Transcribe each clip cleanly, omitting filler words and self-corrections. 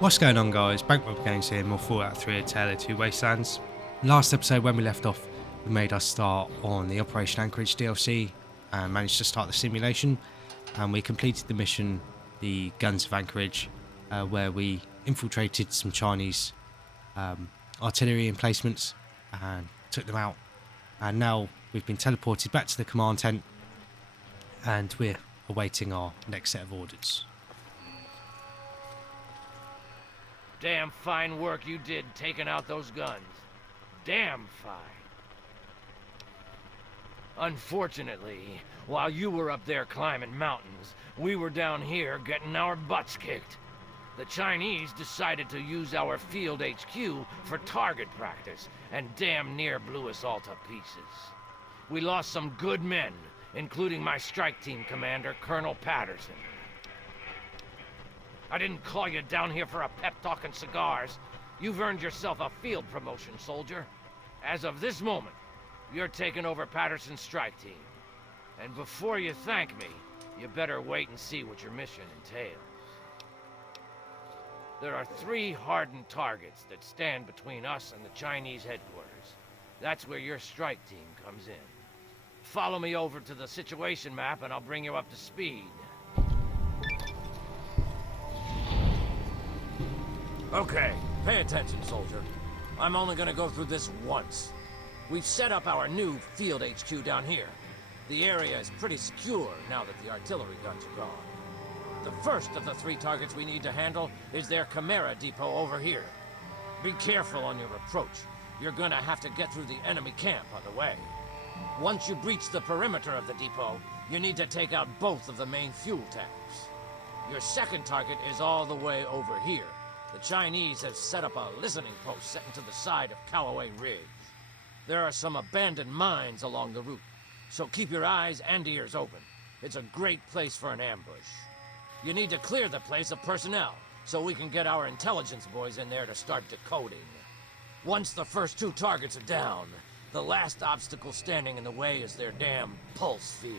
What's going on, guys? Bankrupt Games here, more Fallout 3 A Tale of Two Wastelands. Last episode, when we left off, we made our start on the Operation Anchorage DLC and managed to start the simulation, and we completed the mission, the Guns of Anchorage, where we infiltrated some Chinese artillery emplacements and took them out. And now we've been teleported back to the command tent and we're awaiting our next set of orders. Damn fine work you did taking out those guns. Damn fine. Unfortunately, while you were up there climbing mountains, we were down here getting our butts kicked. The Chinese decided to use our field HQ for target practice and damn near blew us all to pieces. We lost some good men, including my strike team commander, Colonel Patterson. I didn't call you down here for a pep talk and cigars. You've earned yourself a field promotion, soldier. As of this moment, you're taking over Patterson's strike team. And before you thank me, you better wait and see what your mission entails. There are 3 hardened targets that stand between us and the Chinese headquarters. That's where your strike team comes in. Follow me over to the situation map and I'll bring you up to speed. Okay, pay attention, soldier. I'm only gonna go through this once. We've set up our new field HQ down here. The area is pretty secure now that the artillery guns are gone. The first of the 3 targets we need to handle is their Chimera depot over here. Be careful on your approach. You're gonna have to get through the enemy camp on the way. Once you breach the perimeter of the depot, you need to take out both of the main fuel tanks. Your second target is all the way over here. The Chinese have set up a listening post set into the side of Callaway Ridge. There are some abandoned mines along the route, so keep your eyes and ears open. It's a great place for an ambush. You need to clear the place of personnel, so we can get our intelligence boys in there to start decoding. Once the first 2 targets are down, the last obstacle standing in the way is their damn pulse field.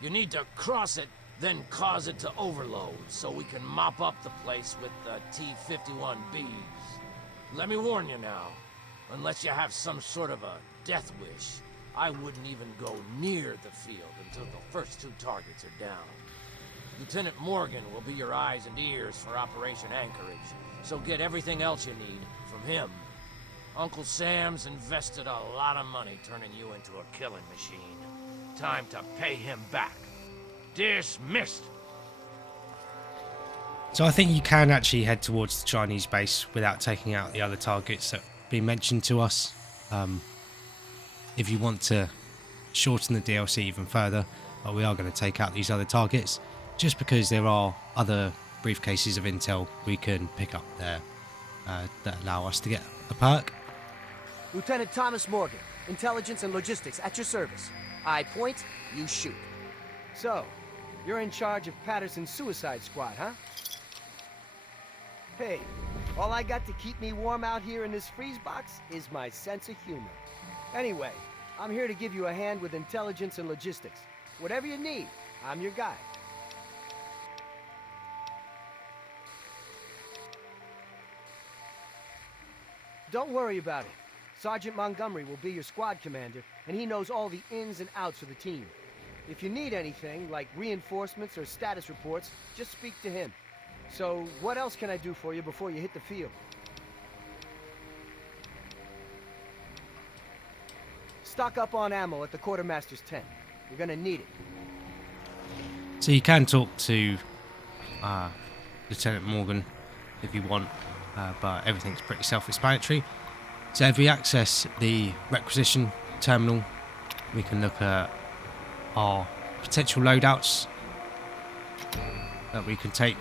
You need to cross it, then cause it to overload, so we can mop up the place with the T-51Bs. Let me warn you now, unless you have some sort of a death wish, I wouldn't even go near the field until the first 2 targets are down. Lieutenant Morgan will be your eyes and ears for Operation Anchorage, so get everything else you need from him. Uncle Sam's invested a lot of money turning you into a killing machine. Time to pay him back. Dismissed! So I think you can actually head towards the Chinese base without taking out the other targets that have been mentioned to us. If you want to shorten the DLC even further, but we are going to take out these other targets just because there are other briefcases of intel we can pick up there that allow us to get a perk. Lieutenant Thomas Morgan, Intelligence and Logistics at your service. I point, you shoot. So, you're in charge of Patterson's suicide squad, huh? Hey, all I got to keep me warm out here in this freeze box is my sense of humor. Anyway, I'm here to give you a hand with intelligence and logistics. Whatever you need, I'm your guy. Don't worry about it. Sergeant Montgomery will be your squad commander, and he knows all the ins and outs of the team. If you need anything, like reinforcements or status reports, just speak to him. So, what else can I do for you before you hit the field? Stock up on ammo at the quartermaster's tent. You're gonna need it. So you can talk to Lieutenant Morgan if you want, but everything's pretty self-explanatory. So if we access the requisition terminal, we can look at our potential loadouts that we can take.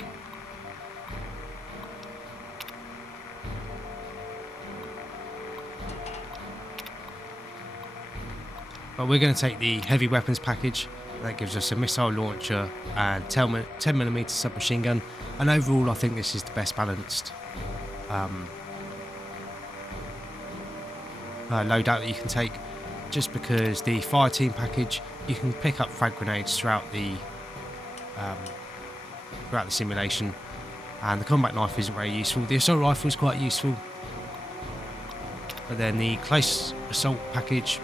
But we're going to take the heavy weapons package. That gives us a missile launcher and 10mm submachine gun. And overall, I think this is the best balanced loadout that you can take, just because the fire team package, you can pick up frag grenades throughout the simulation, and the combat knife isn't very useful. The assault rifle is quite useful, but then the close assault package,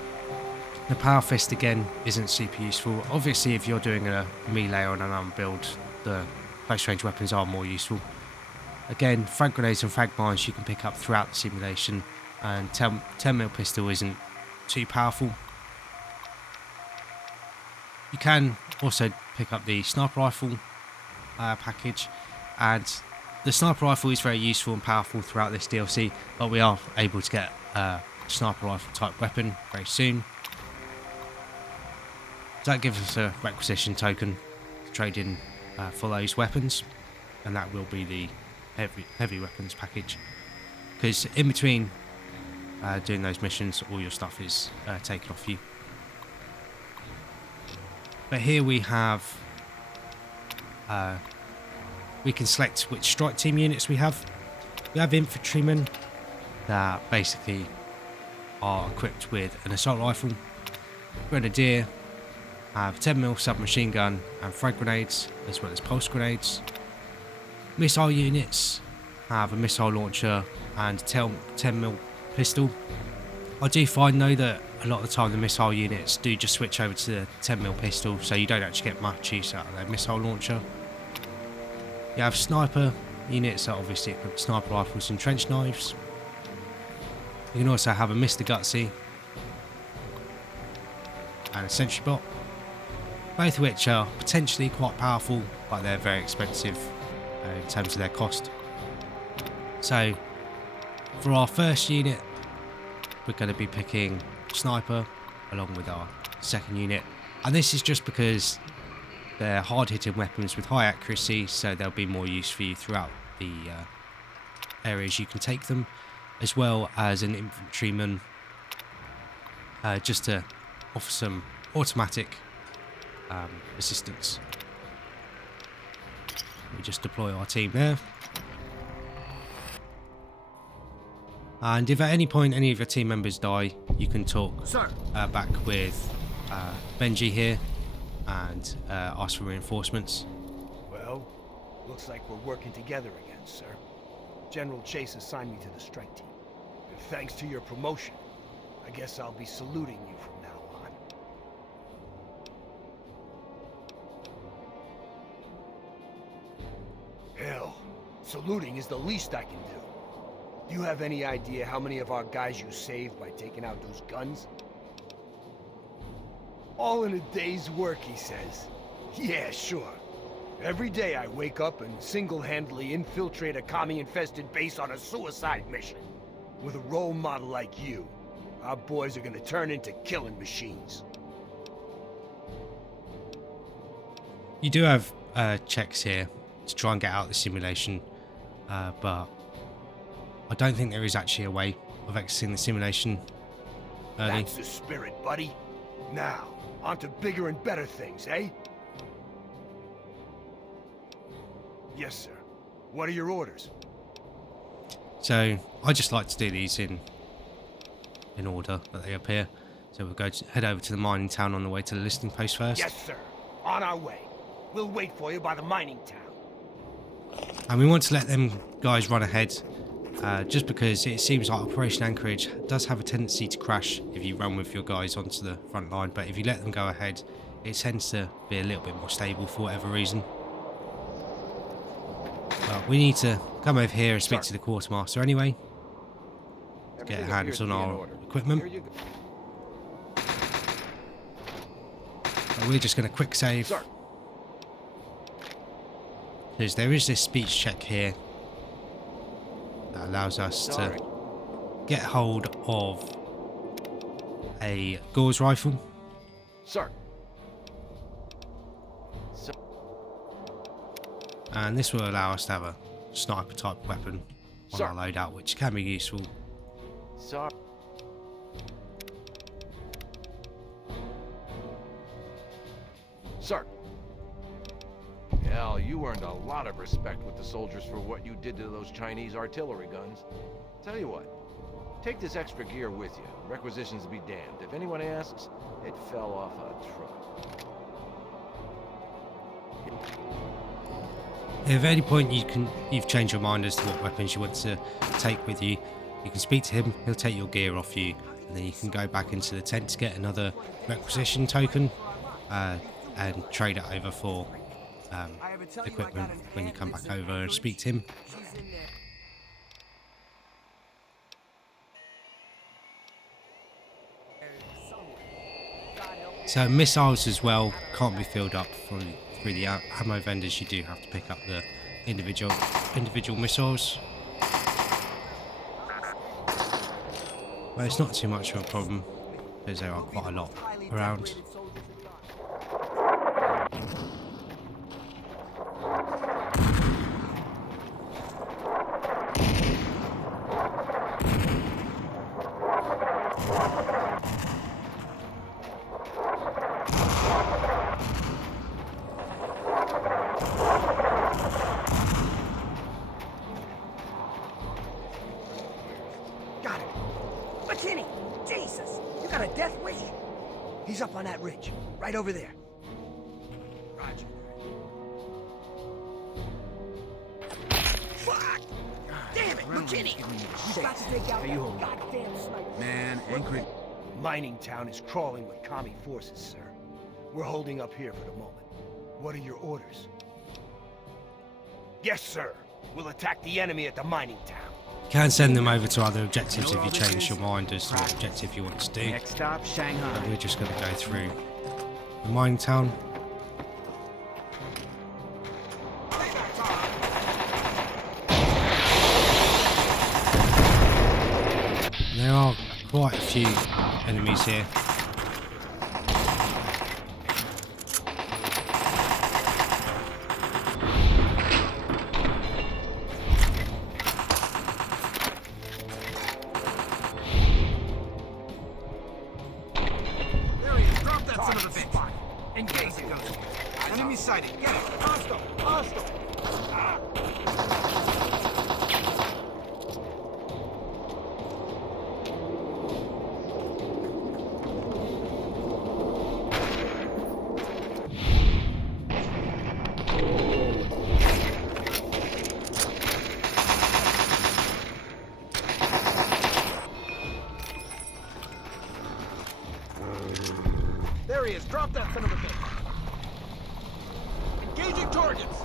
the power fist again isn't super useful. Obviously if you're doing a melee on an arm build, the close range weapons are more useful. Again, frag grenades and frag mines you can pick up throughout the simulation, and 10mm pistol isn't too powerful. You can also pick up the sniper rifle package, and the sniper rifle is very useful and powerful throughout this DLC, but we are able to get a sniper rifle type weapon very soon. That gives us a requisition token to trade in for those weapons, and that will be the heavy weapons package, because in between doing those missions all your stuff is taken off you. But here we have we can select which strike team units we have. We have infantrymen that basically are equipped with an assault rifle. Grenadier have 10mm submachine gun and frag grenades, as well as pulse grenades. Missile units have a missile launcher and 10mm pistol. I do find though that a lot of the time the missile units do just switch over to the 10mm pistol, so you don't actually get much use out of their missile launcher. You have sniper units that obviously equip with sniper rifles and trench knives. You can also have a Mr. Gutsy and a sentry bot, both of which are potentially quite powerful, but they're very expensive in terms of their cost. So for our first unit, we're going to be picking sniper along with our second unit, and this is just because they're hard-hitting weapons with high accuracy, so there'll be more use for you throughout the areas you can take them, as well as an infantryman just to offer some automatic assistance. We just deploy our team there, and if at any point any of your team members die, you can talk back with Benji here and ask for reinforcements. Well, looks like we're working together again, sir. General Chase assigned me to the strike team. And thanks to your promotion, I guess I'll be saluting you from now on. Hell, saluting is the least I can do. Do you have any idea how many of our guys you saved by taking out those guns? All in a day's work, he says. Yeah, sure. Every day I wake up and single-handedly infiltrate a commie-infested base on a suicide mission. With a role model like you, our boys are gonna turn into killing machines. You do have checks here to try and get out of the simulation, but I don't think there is actually a way of exiting the simulation early. That's the spirit, buddy. Now, on to bigger and better things, eh? Yes, sir. What are your orders? So I just like to do these in order that they appear. So we'll head over to the mining town on the way to the listing post first. Yes, sir. On our way. We'll wait for you by the mining town. And we want to let them guys run ahead, just because it seems like Operation Anchorage does have a tendency to crash if you run with your guys onto the front line, but if you let them go ahead, it tends to be a little bit more stable for whatever reason. But we need to come over here and speak to the quartermaster anyway. Get hands on our equipment. But we're just going to quick save. Because there is this speech check here that allows us to get hold of a Gauss rifle. Sir. And this will allow us to have a sniper type weapon on our loadout, which can be useful. Sorry. Sir. Hell, you earned a lot of respect with the soldiers for what you did to those Chinese artillery guns. Tell you what, take this extra gear with you. Requisitions be damned. If anyone asks, it fell off a truck. If at any point you've changed your mind as to what weapons you want to take with you, you can speak to him. He'll take your gear off you, and then you can go back into the tent to get another requisition token and trade it over for equipment when you come back over and speak to him. So missiles as well can't be filled up through the ammo vendors. You do have to pick up the individual missiles. But it's not too much of a problem because there are quite a lot around. He's up on that ridge, right over there. Roger. Fuck! Damn it, McKinney! You've got to take out that goddamn sniper. Man, Anchorage. Mining town is crawling with commie forces, sir. We're holding up here for the moment. What are your orders? Yes, sir. We'll attack the enemy at the mining town. You can send them over to other objectives if you change your mind as to what objective you want to do. Next stop, Shanghai. We're just going to go through the mining town. There are quite a few enemies here. There he is. Drop that son of a bitch. Engaging targets.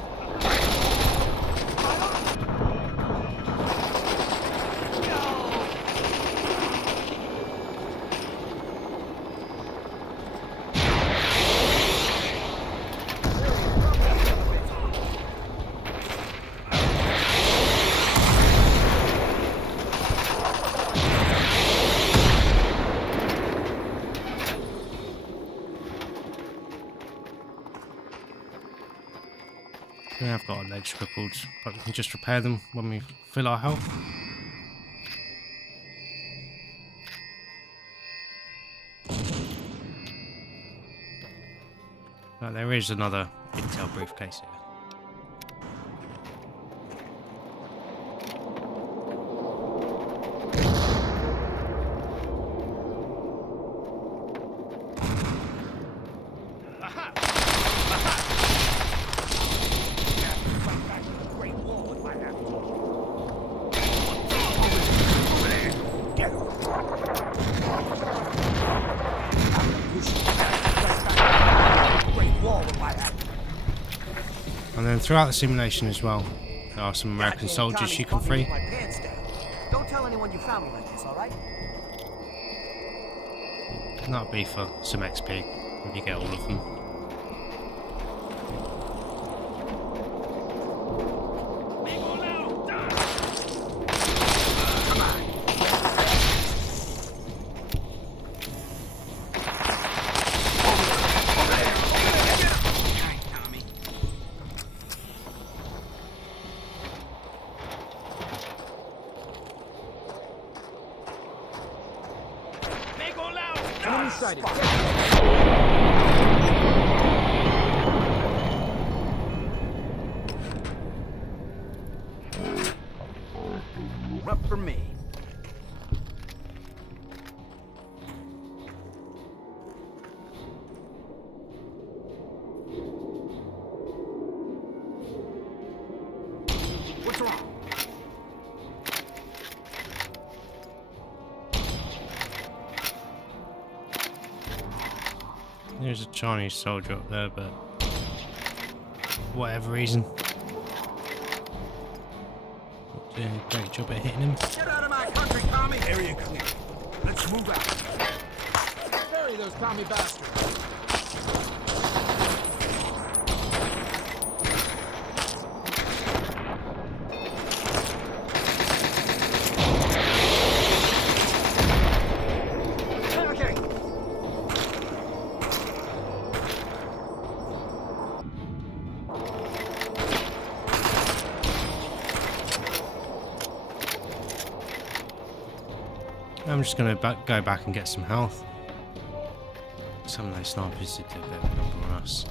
Yeah, I've got our legs crippled, but we can just repair them when we fill our health. But there is another intel briefcase here. And then throughout the simulation as well, there are some American soldiers you can free. Don't tell anyone you found me like this, all right? And that'll be for some XP if you get all of them. Up for me. What's wrong? There's a Chinese soldier up there, but for whatever reason, not doing a great job at hitting him. Get out of my country, commie! Area clear. Let's move out. Bury those commie bastards. I'm just going to go back and get some health. Some of those snipers did do a bit of a number on us.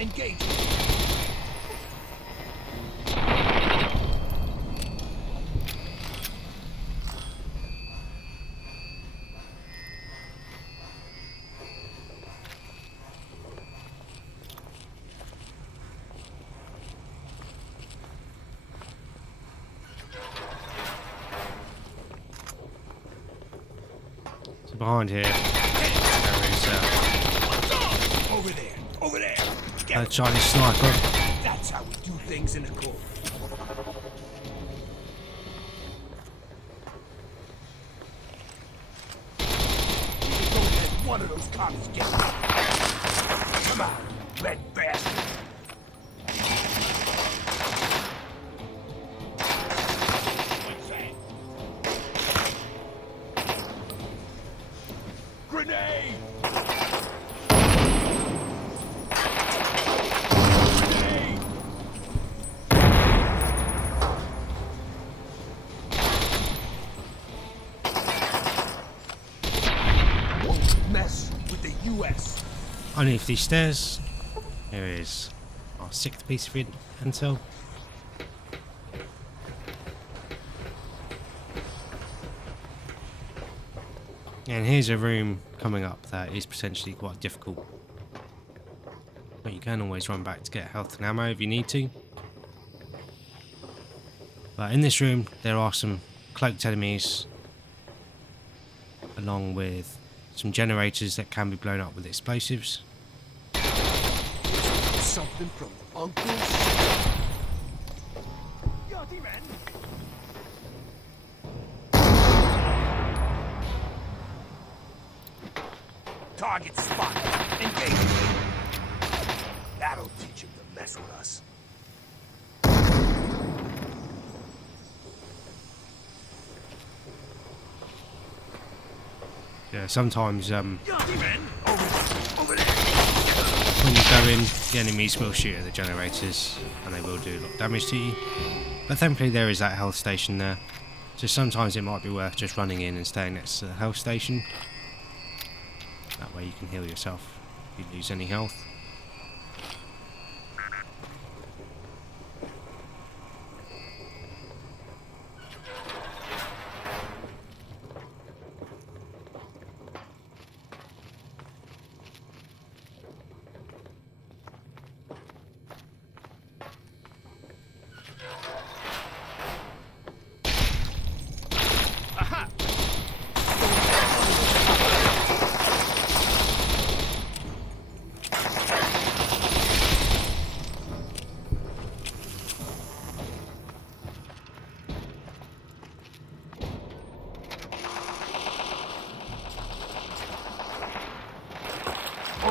Engage. So behind here, there is Over there. Over there. a Chinese sniper. That's how we do things in the court. Don't let one of those commies get me. Come on, red bastard. Grenade! Underneath these stairs, there is our 6th piece of intel. And here's a room coming up that is potentially quite difficult. But you can always run back to get health and ammo if you need to. But in this room, there are some cloaked enemies, along with some generators that can be blown up with explosives. Something from Uncle. Target spotted. Engage. That'll teach him to mess with us. Yeah, sometimes Over there. when you go in, the enemies will shoot at the generators and they will do a lot of damage to you. But thankfully there is that health station there. So sometimes it might be worth just running in and staying next to the health station. That way you can heal yourself if you lose any health.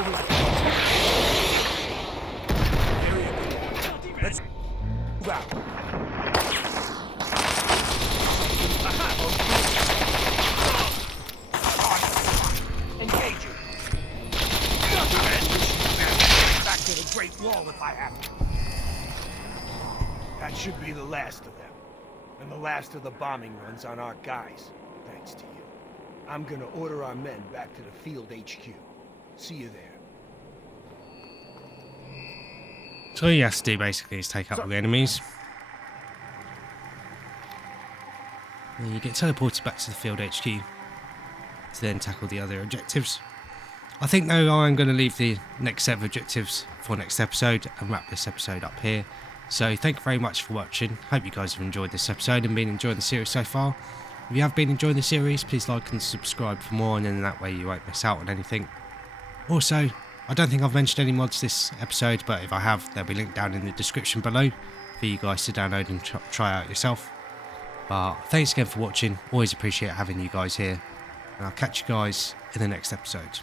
over there. Area clear. Let's move out. Engage you. Back to the Great Wall if I have to. That should be the last of them. And the last of the bombing runs on our guys, thanks to you. I'm gonna order our men back to the field HQ. See you there. So all you have to do basically is take out all the enemies. And you get teleported back to the field HQ to then tackle the other objectives. I think though I'm going to leave the next set of objectives for next episode and wrap this episode up here. So thank you very much for watching. Hope you guys have enjoyed this episode and been enjoying the series so far. If you have been enjoying the series, please like and subscribe for more, and then that way you won't miss out on anything. Also, I don't think I've mentioned any mods this episode, but if I have, they'll be linked down in the description below for you guys to download and try out yourself. But thanks again for watching, always appreciate having you guys here, and I'll catch you guys in the next episode.